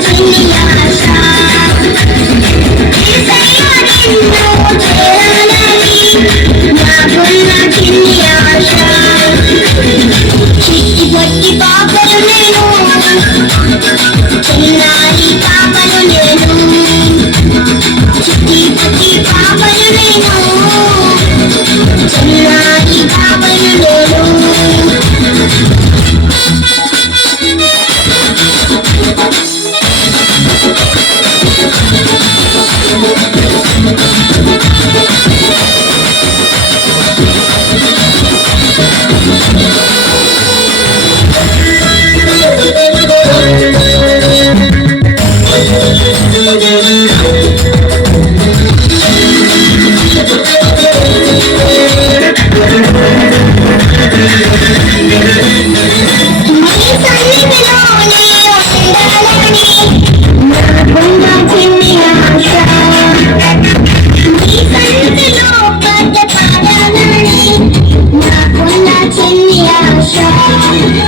Thank you. Thank you. Yeah.